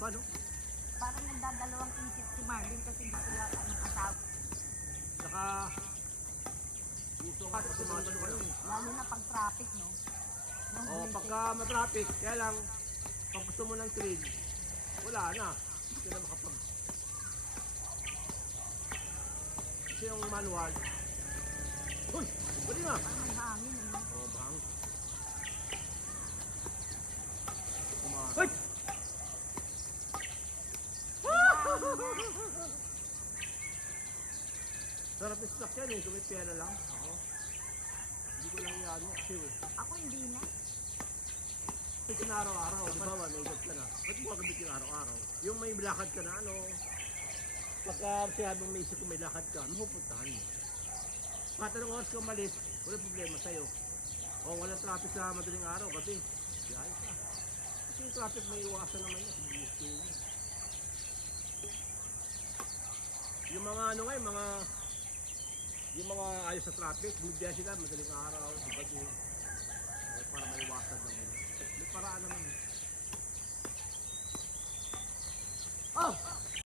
pa, no? Parang nagdadalawang isip si Marvin kasi gusto niya anong asawa. Saka, gusto ka sa tumatalo kayo. Lalo na pag traffic, no? Nung O, visit. pagka matraffic, kaya lang, pag gusto mo ng trail, wala na. Hindi ka na makapag... Kasi yung manual, uy, bali na. Parang may hangin, ano? O, bang. Uy! Sarap yung stock yan eh, kung may pera lang. Ako. Hindi ko lang yan kasi eh. Ako hindi na. Kasi na araw-araw, di ba, may igot ka na. Ba't mo magamit yung araw-araw? Yung may lakad ka na, ano, pagka siyadong may isip kung may lakad ka, mapupuntahan mo. Kahit anong oras ka umalis, walang problema sa'yo. O walang traffic sa madaling araw, gabi. Biyahe ka. Kasi yung traffic may iwasan naman yan, sa BSK niya. Yung mga ano nga, yung mga ayos sa traffic, bumibiyay sila, madaling araw, gabi. Para maiwasan naman.